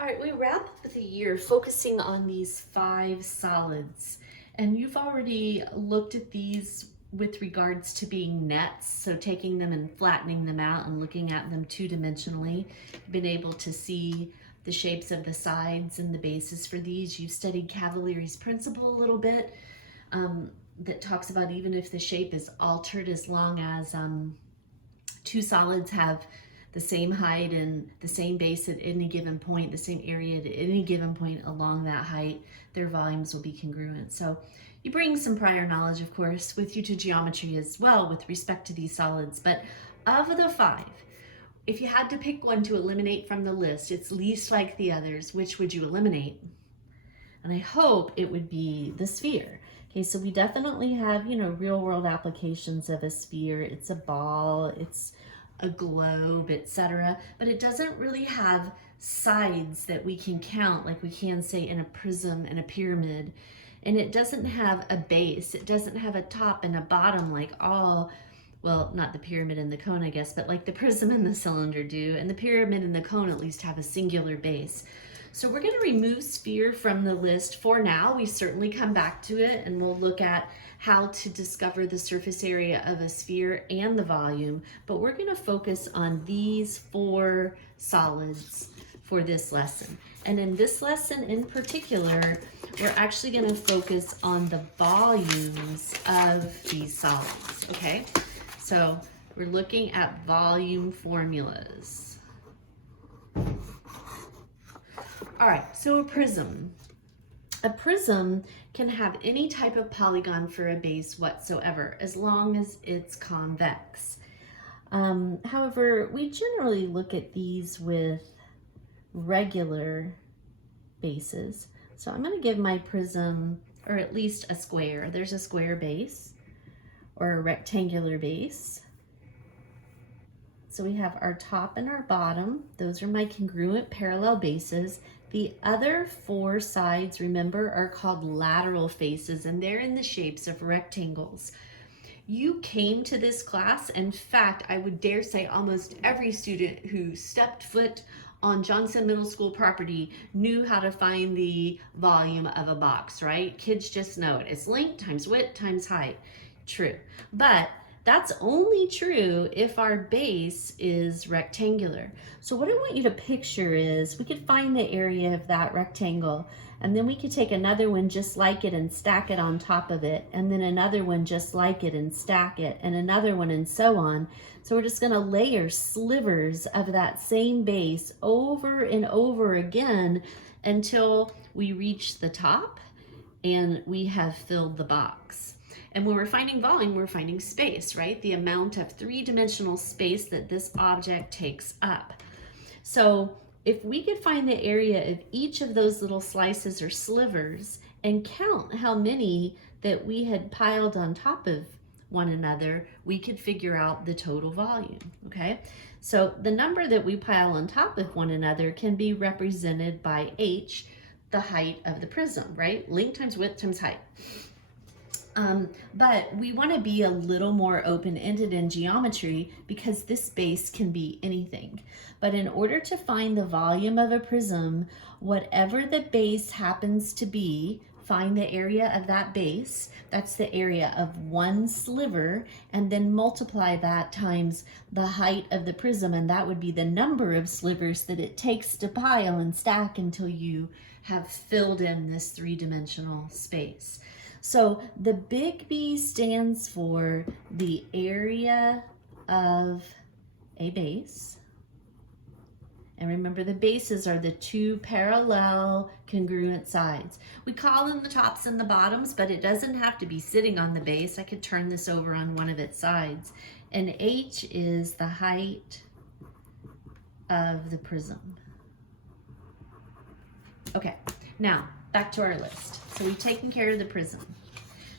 All right, we wrap up the year focusing on these 5 solids, and you've already looked at these with regards to being nets, so taking them and flattening them out and looking at them two-dimensionally. You've been able to see the shapes of the sides and the bases for these. You've studied Cavalier's principle a little bit, that talks about even if the shape is altered, as long as two solids have the same height and the same base at any given point, the same area at any given point along that height, their volumes will be congruent. So you bring some prior knowledge, of course, with you to geometry as well with respect to these solids. But of the 5, if you had to pick one to eliminate from the list, it's least like the others, which would you eliminate? And I hope it would be the sphere. Okay, so we definitely have, real world applications of a sphere. It's a ball, it's a globe, etc. But it doesn't really have sides that we can count like we can, say, in a prism and a pyramid. And it doesn't have a base. It doesn't have a top and a bottom like well, not the pyramid and the cone, I guess, but like the prism and the cylinder do. And the pyramid and the cone at least have a singular base. So we're going to remove sphere from the list for now. We certainly come back to it and we'll look at how to discover the surface area of a sphere and the volume, but we're going to focus on these 4 solids for this lesson. And in this lesson in particular, we're actually going to focus on the volumes of these solids, okay? So we're looking at volume formulas. All right, so a prism. A prism can have any type of polygon for a base whatsoever, as long as it's convex. However, we generally look at these with regular bases. So I'm going to give my prism, or at least a square. There's a square base or a rectangular base. So we have our top and our bottom. Those are my congruent parallel bases. The other 4 sides, remember, are called lateral faces, and they're in the shapes of rectangles. You came to this class, in fact, I would dare say almost every student who stepped foot on Johnson Middle School property knew how to find the volume of a box, right? Kids just know it. It's length times width times height. True. But that's only true if our base is rectangular. So what I want you to picture is we could find the area of that rectangle, and then we could take another one just like it and stack it on top of it, and then another one just like it and stack it, and another one, and so on. So we're just going to layer slivers of that same base over and over again until we reach the top and we have filled the box. And when we're finding volume, we're finding space, right? The amount of 3-dimensional space that this object takes up. So if we could find the area of each of those little slices or slivers and count how many that we had piled on top of one another, we could figure out the total volume, okay? So the number that we pile on top of one another can be represented by h, the height of the prism, right? Length times width times height. But we want to be a little more open-ended in geometry because this base can be anything. But in order to find the volume of a prism, whatever the base happens to be, find the area of that base. That's the area of one sliver, and then multiply that times the height of the prism, and that would be the number of slivers that it takes to pile and stack until you have filled in this 3-dimensional space. So the big B stands for the area of a base. And remember, the bases are the 2 parallel congruent sides. We call them the tops and the bottoms, but it doesn't have to be sitting on the base. I could turn this over on one of its sides. And H is the height of the prism. Okay, now back to our list. So we've taken care of the prism.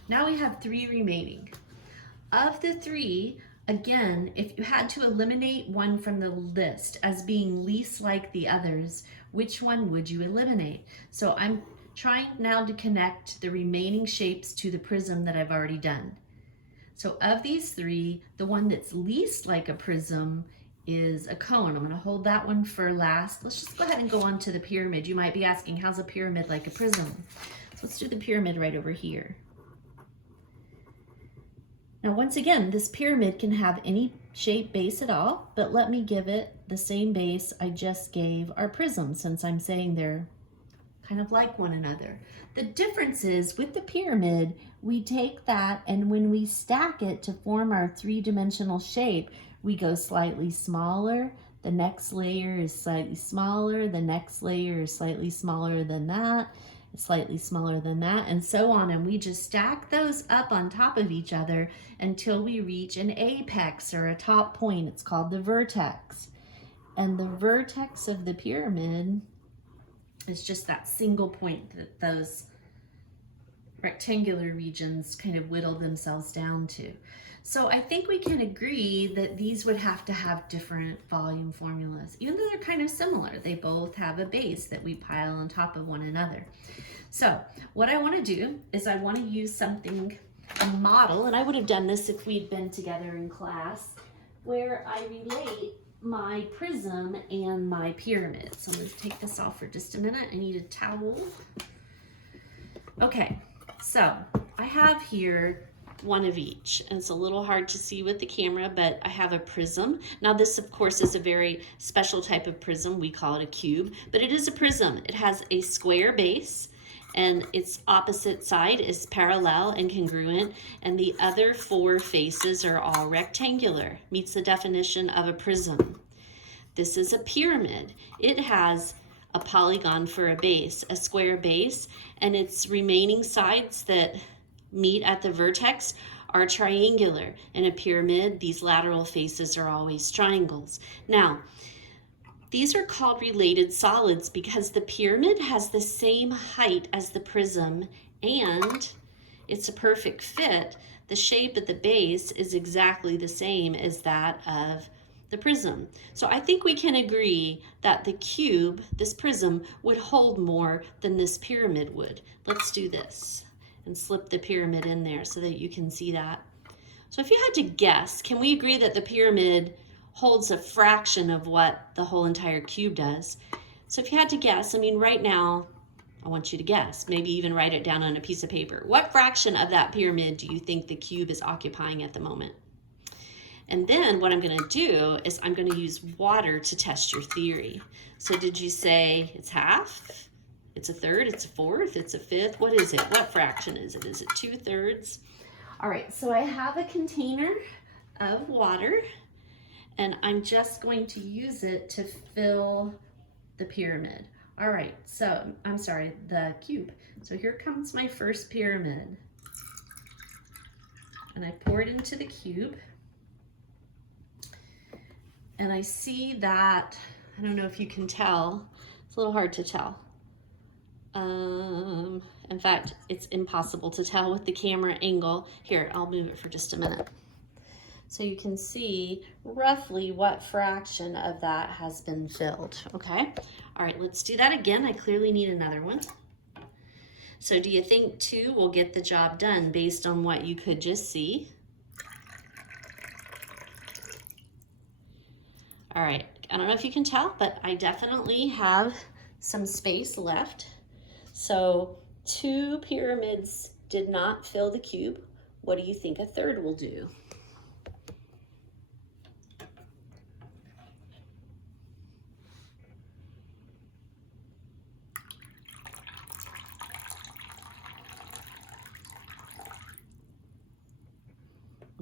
Now we have 3 remaining. Of the 3, again, if you had to eliminate one from the list as being least like the others, which one would you eliminate? So I'm trying now to connect the remaining shapes to the prism that I've already done. So of these 3, the one that's least like a prism is a cone. I'm going to hold that one for last. Let's just go ahead and go on to the pyramid. You might be asking, how's a pyramid like a prism? So let's do the pyramid right over here. Now, once again, this pyramid can have any shape, base at all, but let me give it the same base I just gave our prism, since I'm saying they're kind of like one another. The difference is with the pyramid, we take that and when we stack it to form our three-dimensional shape, we go slightly smaller, the next layer is slightly smaller, the next layer is slightly smaller than that, slightly smaller than that, and so on. And we just stack those up on top of each other until we reach an apex or a top point. It's called the vertex. And the vertex of the pyramid is just that single point that those rectangular regions kind of whittle themselves down to. So I think we can agree that these would have to have different volume formulas, even though they're kind of similar. They both have a base that we pile on top of one another. So what I want to do is I want to use something, a model, and I would have done this if we'd been together in class, where I relate my prism and my pyramid. So let's take this off for just a minute. I need a towel. Okay, so I have here one of each, and it's a little hard to see with the camera, but I have a prism. Now this of course is a very special type of prism. We call it a cube, but it is a prism. It has a square base and its opposite side is parallel and congruent, and the other four faces are all rectangular. Meets the definition of a prism. This is a pyramid. It has a polygon for a base, a square base, and its remaining sides that meet at the vertex are triangular. In a pyramid, these lateral faces are always triangles. Now, these are called related solids because the pyramid has the same height as the prism and it's a perfect fit. The shape at the base is exactly the same as that of the prism. So I think we can agree that the cube, this prism, would hold more than this pyramid would. Let's do this and slip the pyramid in there so that you can see that. So if you had to guess, can we agree that the pyramid holds a fraction of what the whole entire cube does? So if you had to guess, I mean right now, I want you to guess, maybe even write it down on a piece of paper. What fraction of that pyramid do you think the cube is occupying at the moment? And then what I'm going to do is I'm going to use water to test your theory. So did you say it's half? It's a third? It's a fourth? It's a fifth? What is it? What fraction is it? Is it 2/3? All right, so I have a container of water and I'm just going to use it to fill the pyramid. All right, so I'm sorry, the cube. So here comes my first pyramid. And I pour it into the cube. And I see that, I don't know if you can tell, it's a little hard to tell. In fact, it's impossible to tell with the camera angle. Here, I'll move it for just a minute. So you can see roughly what fraction of that has been filled, okay? All right, let's do that again. I clearly need another one. So do you think 2 will get the job done based on what you could just see? All right, I don't know if you can tell, but I definitely have some space left. So 2 pyramids did not fill the cube. What do you think a third will do?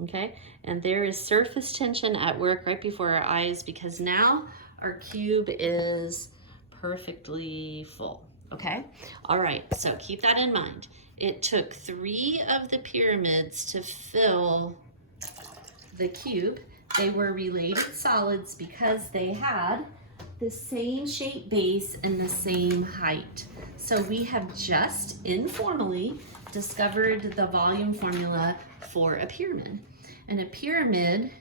Okay, and there is surface tension at work right before our eyes because now our cube is perfectly full, okay? All right, so keep that in mind. It took 3 of the pyramids to fill the cube. They were related solids because they had the same shape base and the same height. So we have just informally discovered the volume formula for a pyramid. And a pyramid,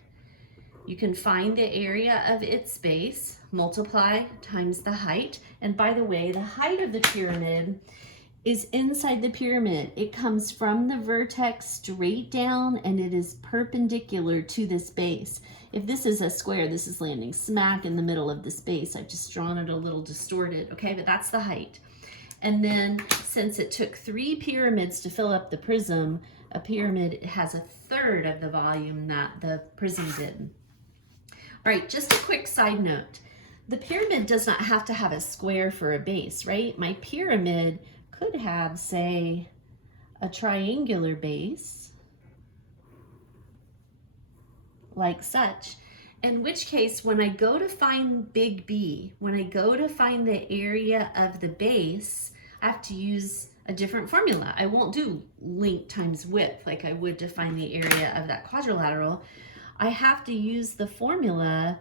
you can find the area of its base, multiply times the height. And by the way, the height of the pyramid is inside the pyramid. It comes from the vertex straight down and it is perpendicular to this base. If this is a square, this is landing smack in the middle of this base. I've just drawn it a little distorted, okay, but that's the height. And then since it took 3 pyramids to fill up the prism, a pyramid has 1/3 of the volume that the prism did. All right, just a quick side note. The pyramid does not have to have a square for a base, right? My pyramid could have, say, a triangular base, like such, in which case when I go to find big B, when I go to find the area of the base, I have to use a different formula. I won't do length times width like I would to find the area of that quadrilateral. I have to use the formula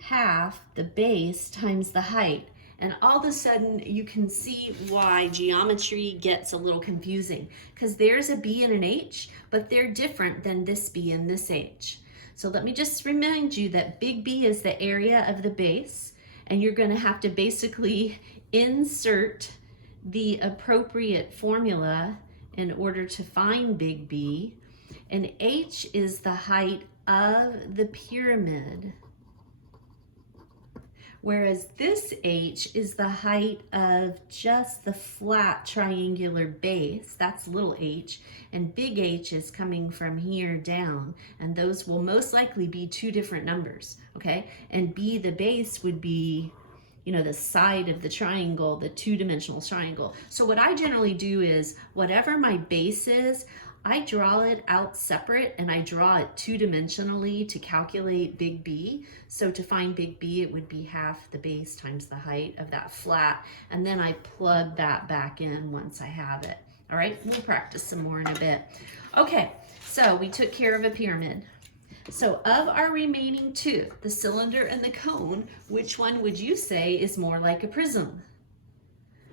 half the base times the height. And all of a sudden you can see why geometry gets a little confusing, because there's a B and an H, but they're different than this B and this H. So let me just remind you that big B is the area of the base, and you're going to have to basically insert the appropriate formula in order to find big B. And H is the height of the pyramid, whereas this H is the height of just the flat triangular base. That's little h, and big H is coming from here down, and those will most likely be 2 different numbers, okay? And B, the base, would be, you know, the side of the triangle, the 2-dimensional triangle. So what I generally do is, whatever my base is, I draw it out separate and I draw it 2-dimensionally to calculate big B. So to find big B, it would be half the base times the height of that flat, and then I plug that back in once I have it. All right, we'll practice some more in a bit. Okay, so we took care of a pyramid. So of our remaining 2, the cylinder and the cone, which one would you say is more like a prism?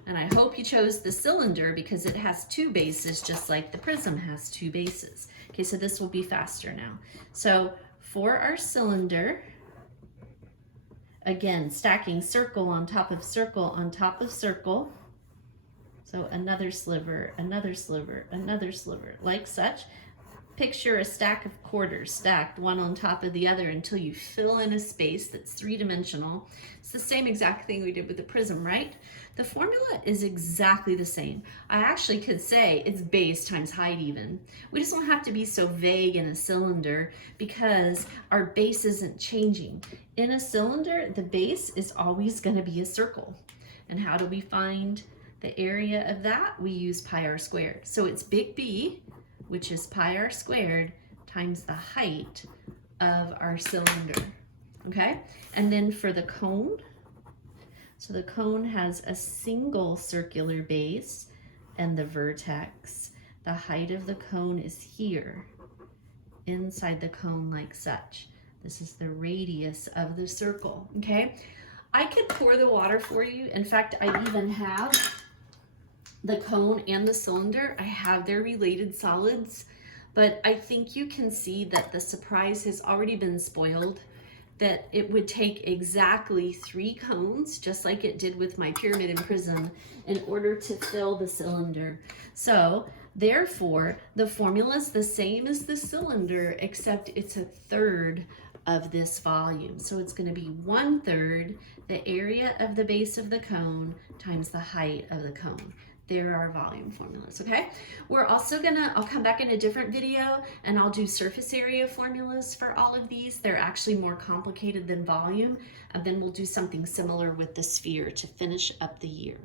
And I hope you chose the cylinder because it has 2 bases, just like the prism has 2 bases. Okay, so this will be faster now. So for our cylinder, again, stacking circle on top of circle on top of circle. So another sliver, another sliver, another sliver, like such. Picture a stack of quarters stacked one on top of the other until you fill in a space that's 3-dimensional. It's the same exact thing we did with the prism, right? The formula is exactly the same. I actually could say it's base times height even. We just don't have to be so vague in a cylinder because our base isn't changing. In a cylinder, the base is always going to be a circle. And how do we find the area of that? We use pi r squared. So it's big B, which is pi r squared, times the height of our cylinder, okay? And then for the cone, so the cone has a single circular base and the vertex. The height of the cone is here, inside the cone like such. This is the radius of the circle, okay? I could pour the water for you. In fact, I even have the cone and the cylinder. I have their related solids, but I think you can see that the surprise has already been spoiled, that it would take exactly 3 cones, just like it did with my pyramid and prism, in order to fill the cylinder. So therefore, the formula is the same as the cylinder, except it's 1/3 of this volume. So it's going to be 1/3 the area of the base of the cone times the height of the cone. There are volume formulas, okay? We're also I'll come back in a different video and I'll do surface area formulas for all of these. They're actually more complicated than volume, and then we'll do something similar with the sphere to finish up the year.